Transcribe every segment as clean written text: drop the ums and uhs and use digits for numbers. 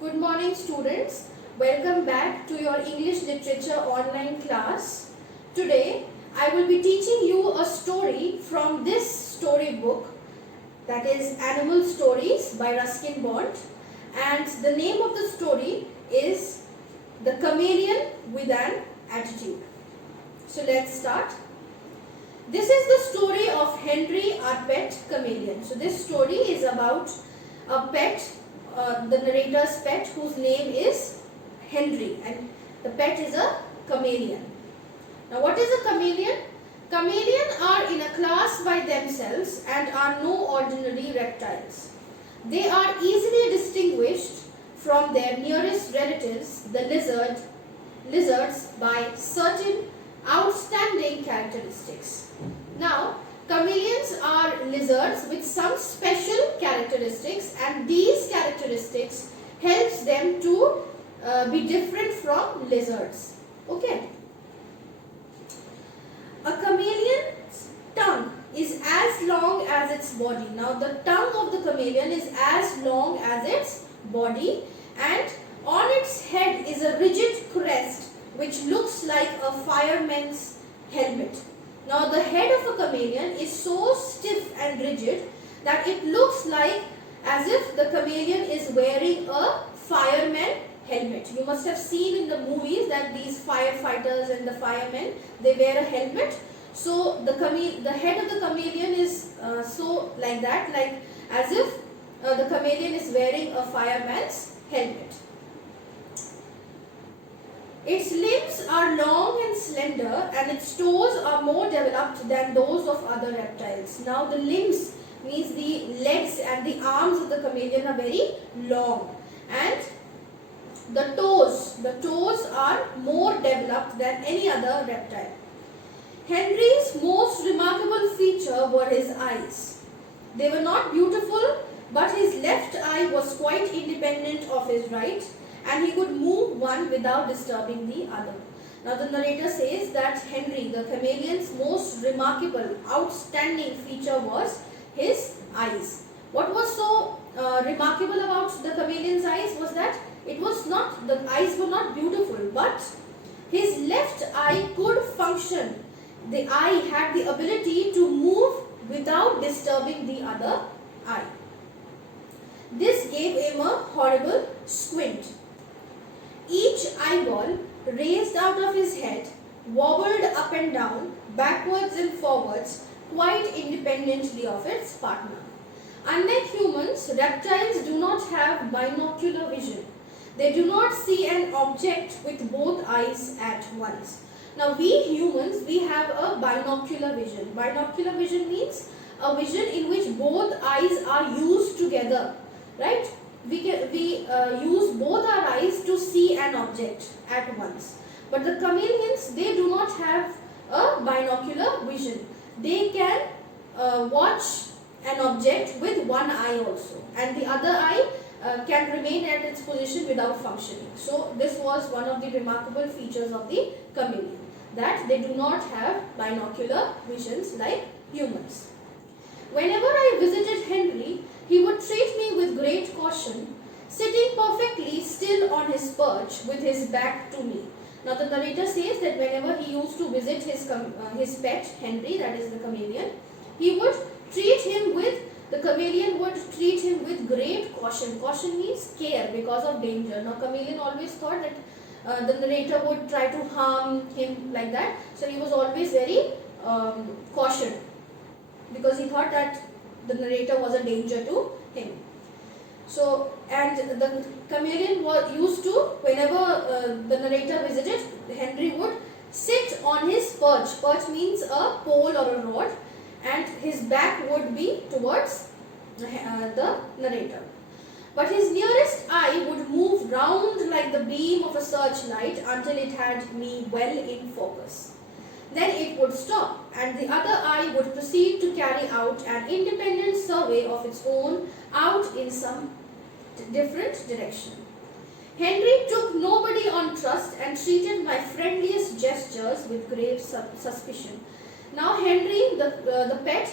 Good morning students. Welcome back to your English Literature online class. Today I will be teaching you a story from this storybook, that is Animal Stories by Ruskin Bond, and the name of the story is The Chameleon with an Attitude. So let's start. This is the story of Henry, our pet chameleon. So this story is about a pet, the narrator's pet, whose name is Henry, and the pet is a chameleon. Now what is a chameleon? Chameleons are in a class by themselves and are no ordinary reptiles. They are easily distinguished from their nearest relatives, the lizards, by certain outstanding characteristics. Now, chameleons are lizards with some special characteristics, and these characteristics helps them to be different from lizards. Okay. A chameleon's tongue is as long as its body. Now, the tongue of the chameleon is as long as its body, and on its head is a rigid crest which looks like a fireman's helmet. Now the head of a chameleon is so stiff and rigid that it looks like as if the chameleon is wearing a fireman helmet. You must have seen in the movies that these firefighters and the firemen, they wear a helmet. So the head of the chameleon is so like that, like as if the chameleon is wearing a fireman's helmet. Its limbs are long and slender, and its toes are more developed than those of other reptiles. Now the limbs means the legs and the arms of the chameleon are very long, and the toes are more developed than any other reptile. Henry's most remarkable feature were his eyes. They were not beautiful, but his left eye was quite independent of his right, and he could move one without disturbing the other. Now the narrator says that Henry, the chameleon's most remarkable, outstanding feature was his eyes. What was so remarkable about the chameleon's eyes was that the eyes were not beautiful, but his left eye could function. The eye had the ability to move without disturbing the other eye. This gave him a horrible squint. Each eyeball, raised out of his head, wobbled up and down, backwards and forwards, quite independently of its partner. Unlike humans, reptiles do not have binocular vision. They do not see an object with both eyes at once. Now we humans, we have a binocular vision. Binocular vision means a vision in which both eyes are used together, right? We use both our eyes to see an object at once. But the chameleons, they do not have a binocular vision. They can watch an object with one eye also, and the other eye can remain at its position without functioning. So this was one of the remarkable features of the chameleon, that they do not have binocular visions like humans. Whenever I visited Henry, he would treat me with great caution, sitting perfectly still on his perch with his back to me. Now the narrator says that whenever he used to visit his pet Henry, that is the chameleon, the chameleon would treat him with great caution. Caution means care because of danger. Now chameleon always thought that the narrator would try to harm him like that. So he was always very cautious because he thought that the narrator was a danger to him. So, and the chameleon used to, whenever the narrator visited, Henry would sit on his perch. Perch means a pole or a rod, and his back would be towards the narrator. But his nearest eye would move round like the beam of a searchlight until it had me well in focus. Then it would stop, and the other eye would proceed to carry out an independent survey of its own out in some different direction. Henry took nobody on trust and treated my friendliest gestures with grave suspicion. Now Henry, the pet,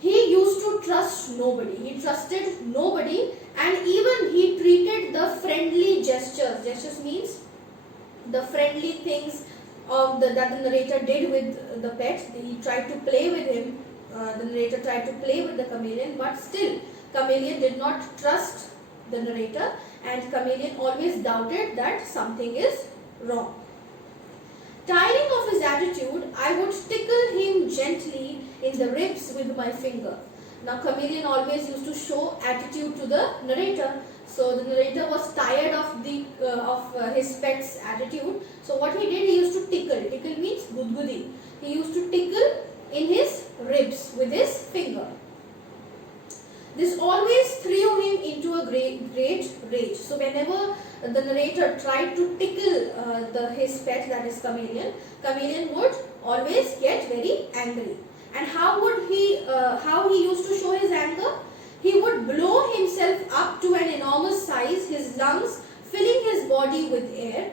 he used to trust nobody. He trusted nobody, and even he treated the friend gestures means the friendly things that the narrator did with the pet. He tried to play with him. The narrator tried to play with the chameleon, but still chameleon did not trust the narrator, and chameleon always doubted that something is wrong. Tiring of his attitude, I would tickle him gently in the ribs with my finger. Now chameleon always used to show attitude to the narrator. So the narrator was tired of his pet's attitude. So what he did, he used to tickle. Tickle means gudgudi. He used to tickle in his ribs with his finger. This always threw him into a great rage. So whenever the narrator tried to tickle his pet, that is chameleon, chameleon would always get very angry. And how he used to show his anger? He would blow himself up to an enormous size, his lungs filling his body with air.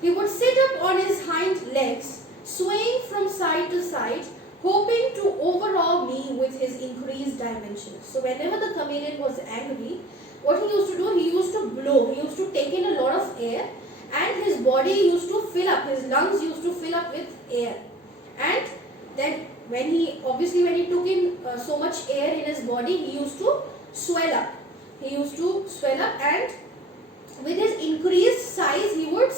He would sit up on his hind legs, swaying from side to side, hoping to overawe me with his increased dimensions. So whenever the chameleon was angry, what he used to do, he used to blow, he used to take in a lot of air, and his body used to fill up, his lungs used to fill up with air. And then when he took in so much air in his body, he used to swell up. He used to swell up, and with his increased size, he would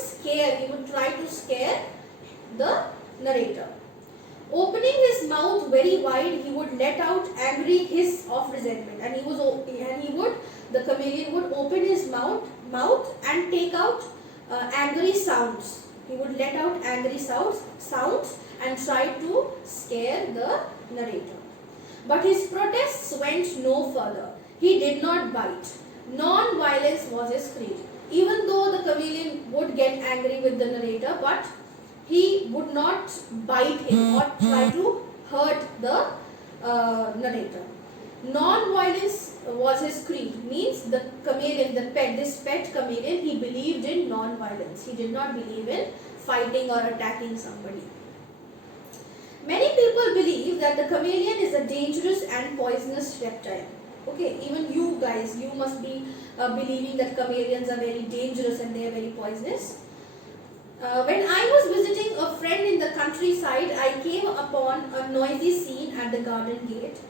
try to scare the narrator. Opening his mouth very wide, he would let out angry hiss of resentment, and the chameleon would open his mouth and take out angry sounds. He would let out angry sounds and try to scare the narrator. But his protests went no further. He did not bite. Non-violence was his creed. Even though the chameleon would get angry with the narrator, but he would not bite him or try to hurt the narrator. Non-violence was his creed, means the chameleon, this pet chameleon, he believed in non-violence. He did not believe in fighting or attacking somebody. Many people believe that the chameleon is a dangerous and poisonous reptile. Okay, even you guys, you must be believing that chameleons are very dangerous and they are very poisonous. When I was visiting a friend in the countryside, I came upon a noisy scene at the garden gate.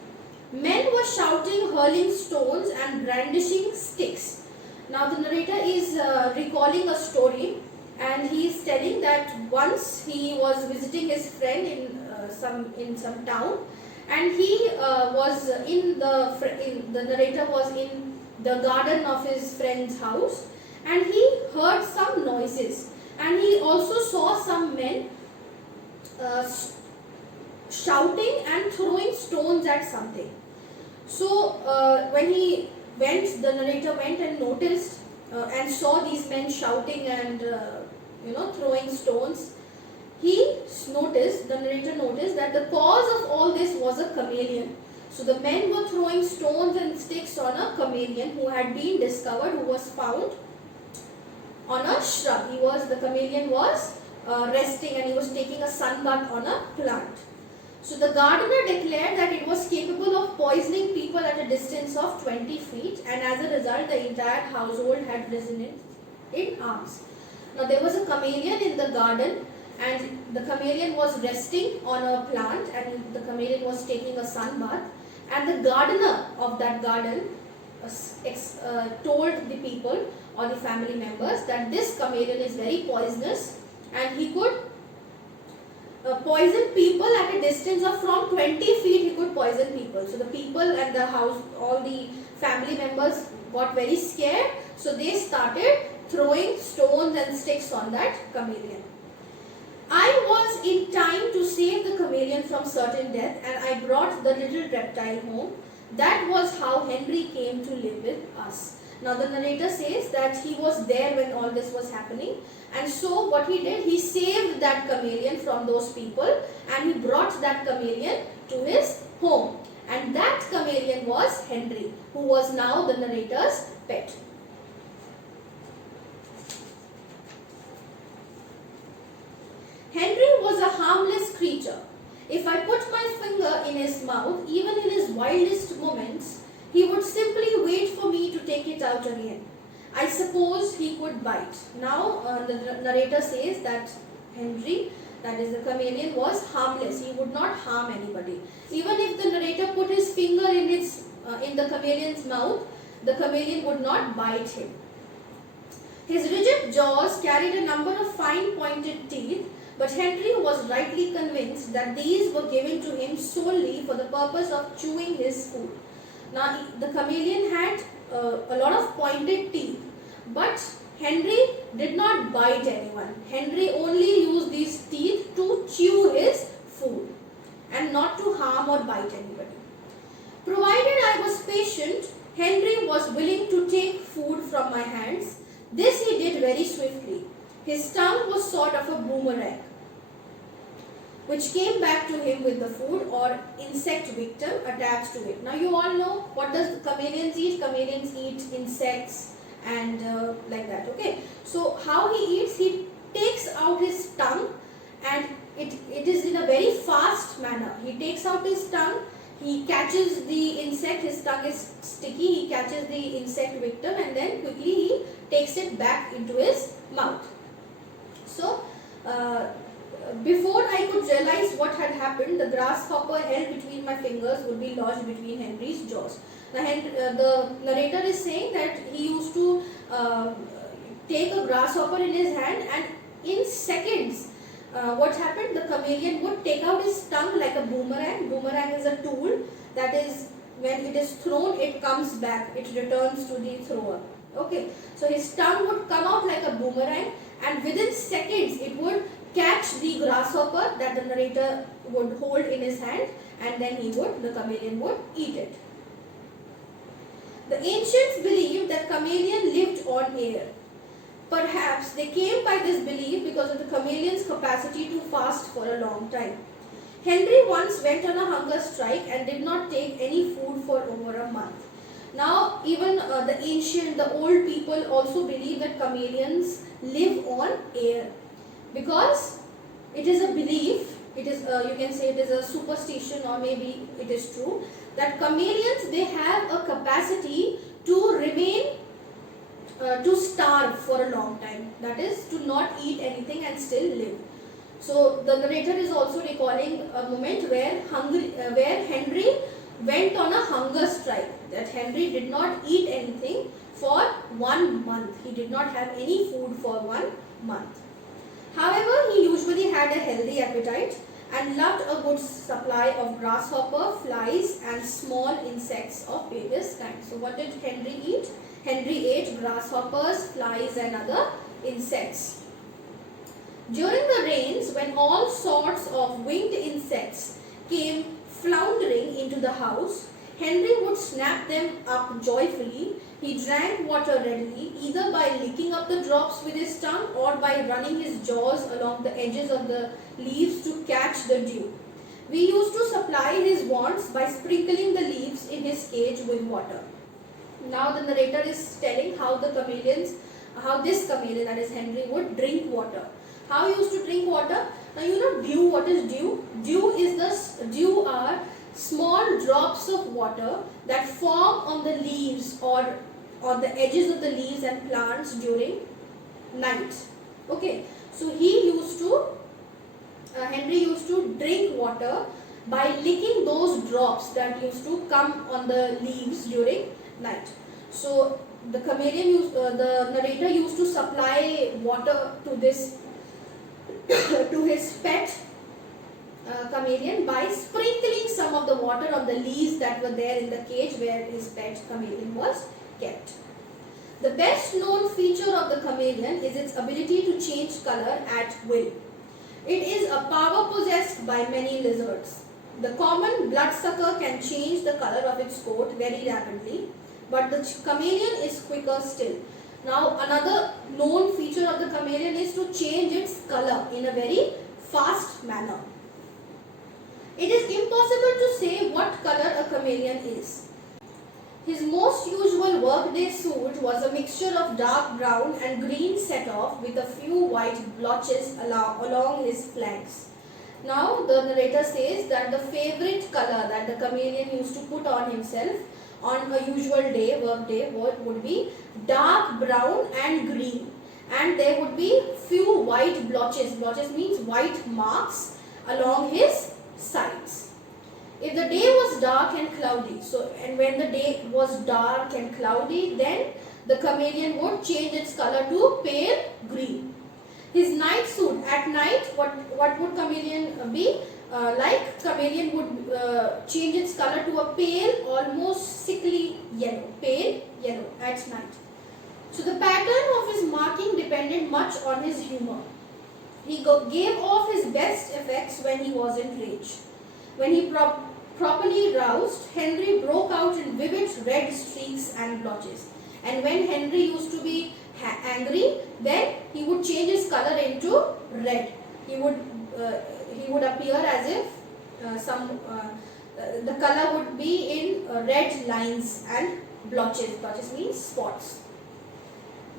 Men were shouting, hurling stones and brandishing sticks. Now the narrator is recalling a story, and he is telling that once he was visiting his friend in some town, and the narrator was in the garden of his friend's house, and he heard some noises, and he also saw some men shouting and throwing stones at something. So when the narrator went and noticed and saw these men shouting and throwing stones, the narrator noticed that the cause of all this was a chameleon. So the men were throwing stones and sticks on a chameleon who had been discovered, who was found on a shrub. The chameleon was resting, and he was taking a sun bath on a plant. So the gardener declared that it was capable of poisoning people at a distance of 20 feet, and as a result the entire household had risen in arms. Now there was a chameleon in the garden, and the chameleon was resting on a plant, and the chameleon was taking a sun bath, and the gardener of that garden told the people or the family members that this chameleon is very poisonous and he could poison people at a distance of from 20 feet. He could poison people. So the people and the house, all the family members got very scared, so they started throwing stones and sticks on that chameleon. I was in time to save the chameleon from certain death, and I brought the little reptile home. That was how Henry came to live with us. Now the narrator says that he was there when all this was happening, and so what he did, he saved that chameleon from those people, and he brought that chameleon to his home. And that chameleon was Henry, who was now the narrator's pet. Henry was a harmless creature. If I put my finger in his mouth, even in his wildest moments, he would simply wait for me to take it out again. I I suppose he could bite. Now the narrator says that Henry, that is the chameleon, was harmless. He would not harm anybody. Even if the narrator put his finger in the chameleon's mouth, the chameleon would not bite him. His rigid jaws carried a number of fine pointed teeth, but Henry was rightly convinced that these were given to him solely for the purpose of chewing his food. Now the chameleon had a lot of pointed teeth, but Henry did not bite anyone. Henry only used these teeth to chew his food and not to harm or bite anybody. Provided I was patient, Henry was willing to take food from my hands. This he did very swiftly. His tongue was sort of a boomerang, which came back to him with the food or insect victim attached to it. Now you all know what does chameleons eat? Chameleons eat insects and like that. Okay. So how he eats? He takes out his tongue, and it is in a very fast manner. He takes out his tongue. He catches the insect. His tongue is sticky. He catches the insect victim, and then quickly he takes it back into his mouth. So before I could realize what had happened, the grasshopper held between my fingers would be lodged between Henry's jaws. Now, the narrator is saying that he used to take a grasshopper in his hand, and in seconds, what happened? The chameleon would take out his tongue like a boomerang. Boomerang is a tool that is, when it is thrown, it comes back. It returns to the thrower. Okay. So his tongue would come out like a boomerang, and within seconds, it would catch the grasshopper that the narrator would hold in his hand, and then the chameleon would eat it. The ancients believed that chameleon lived on air. Perhaps they came by this belief because of the chameleon's capacity to fast for a long time. Henry once went on a hunger strike and did not take any food for over a month. Now, even the old people also believe that chameleons live on air, because it is a belief, it is you can say it is a superstition, or maybe it is true, that chameleons, they have a capacity to remain to starve for a long time, that is to not eat anything and still live. So the narrator is also recalling a moment where Henry went on a hunger strike, that Henry did not eat anything for 1 month. He did not have any food for 1 month. However, he usually had a healthy appetite and loved a good supply of grasshopper, flies and small insects of various kinds. So what did Henry eat? Henry ate grasshoppers, flies and other insects. During the rains, when all sorts of winged insects came floundering into the house, Henry would snap them up joyfully. He drank water readily, either by licking up the drops with his tongue or by running his jaws along the edges of the leaves to catch the dew. We used to supply his wants by sprinkling the leaves in his cage with water. Now the narrator is telling how this chameleon, that is Henry, would drink water. How he used to drink water? Now you know dew. What is dew? Dew are small drops of water that form on the leaves or on the edges of the leaves and plants during night. Okay, so Henry used to drink water by licking those drops that used to come on the leaves during night. So the narrator used to supply water to his pet chameleon by sprinkling some of the water on the leaves that were there in the cage where his pet chameleon was kept. The best known feature of the chameleon is its ability to change color at will. It is a power possessed by many lizards. The common bloodsucker can change the color of its coat very rapidly, but the chameleon is quicker still. Now another known feature of the chameleon is to change its color in a very fast manner. It is impossible to say what color a chameleon is. His most usual workday suit was a mixture of dark brown and green set off with a few white blotches along his flanks. Now the narrator says that the favorite color that the chameleon used to put on himself on a usual day, work day, would be dark brown and green, and there would be few white blotches. Blotches means white marks along his sides. If the day was dark and cloudy, and when the day was dark and cloudy, then the chameleon would change its color to pale green. His night suit, at night, what would chameleon be? Chameleon would change its color to a pale, almost sickly yellow, pale yellow at night. So the pattern of his marking depended much on his humor. He gave off his best effects when he was in rage. When he properly roused, Henry broke out in vivid red streaks and blotches. And when Henry used to be angry, then he would change his color into red. He would appear as if the color would be in red lines and blotches. Blotches means spots.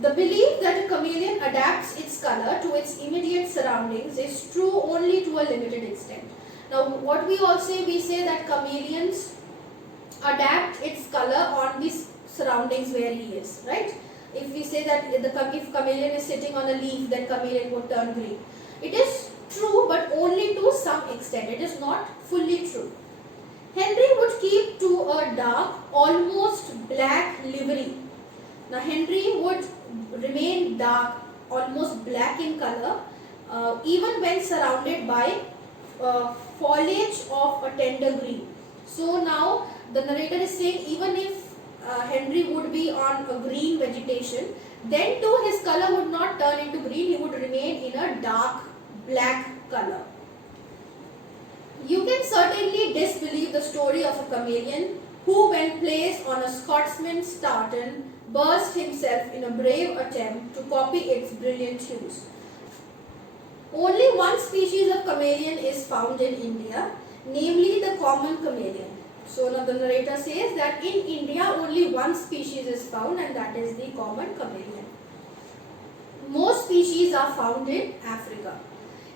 The belief that a chameleon adapts its color to its immediate surroundings is true only to a limited extent. Now, what we all say, we say that chameleons adapt its color on the surroundings where he is, right? If we say that if chameleon is sitting on a leaf, then chameleon would turn green. It is true, but only to some extent. It is not fully true. Henry would keep to a dark, almost black livery. Now, Henry would remain dark, almost black in color, even when surrounded by foliage of a tender green. So now the narrator is saying, even if Henry would be on a green vegetation, then too his color would not turn into green, he would remain in a dark black color. You can certainly disbelieve the story of a chameleon who, when placed on a Scotsman's tartan, burst himself in a brave attempt to copy its brilliant hues. Only one species of chameleon is found in India, namely the common chameleon. So now the narrator says that in India only one species is found, and that is the common chameleon. Most species are found in Africa.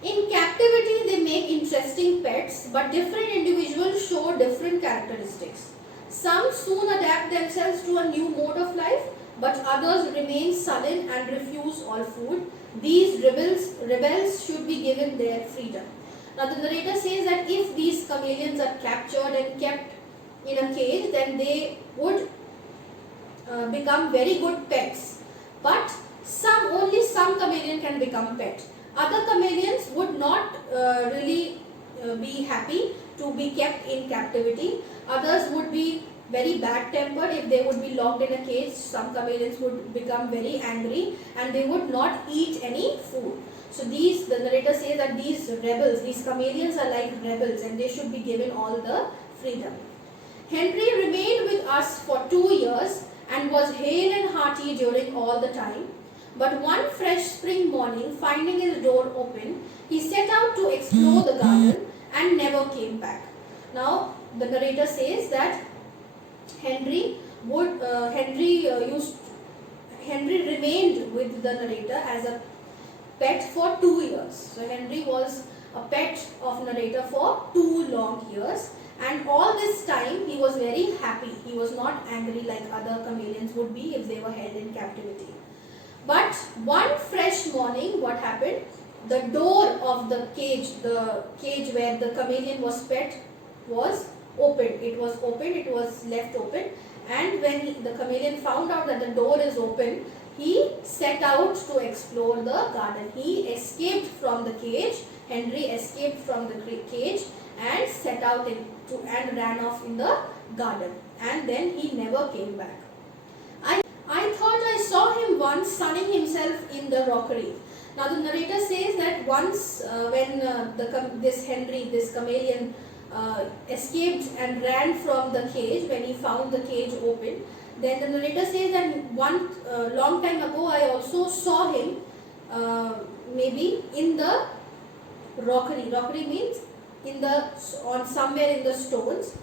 In captivity they make interesting pets, but different individuals show different characteristics. Some soon adapt themselves to a new mode of life, but others remain sullen and refuse all food. These rebels should be given their freedom. Now the narrator says that if these chameleons are captured and kept in a cage, then they would become very good pets. But only some chameleon can become pet. Other chameleons would not really be happy to be kept in captivity. Others would be very bad tempered if they would be locked in a cage. Some chameleons would become very angry and they would not eat any food. So the narrator says that these rebels, these chameleons are like rebels and they should be given all the freedom. Henry remained with us for 2 years and was hale and hearty during all the time. But one fresh spring morning, finding his door open, he set out to explore the garden and never came back. Now, the narrator says that Henry remained with the narrator as a pet for 2 years. So Henry was a pet of narrator for 2 long years, and all this time he was very happy. He was not angry like other chameleons would be if they were held in captivity. But one fresh morning, what happened? The door of the cage where the chameleon was pet, was opened. It was left open, and when the chameleon found out that the door is open, he set out to explore the garden. He escaped from the cage. Henry escaped from the cage and set out and ran off in the garden, and then he never came back. I thought I saw him once sunning himself in the rockery. Now the narrator says that once when this chameleon escaped and ran from the cage, when he found the cage open, then the narrator says that one long time ago I also saw him maybe in the rockery. Rockery means somewhere in the stones.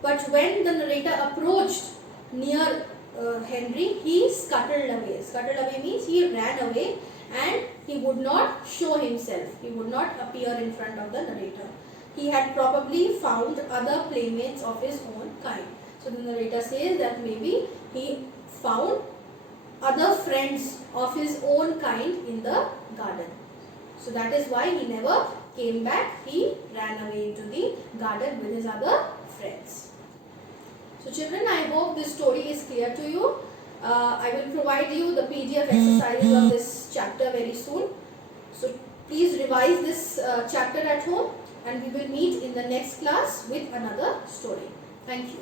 But when the narrator approached near Henry, he scuttled away. Scuttled away means he ran away and he would not show himself. He would not appear in front of the narrator. He had probably found other playmates of his own kind. So the narrator says that maybe he found other friends of his own kind in the garden. So that is why he never came back. He ran away into the garden with his other friends. So children, I hope this story is clear to you. I will provide you the PDF exercises of this chapter very soon. So please revise this chapter at home, and we will meet in the next class with another story. Thank you.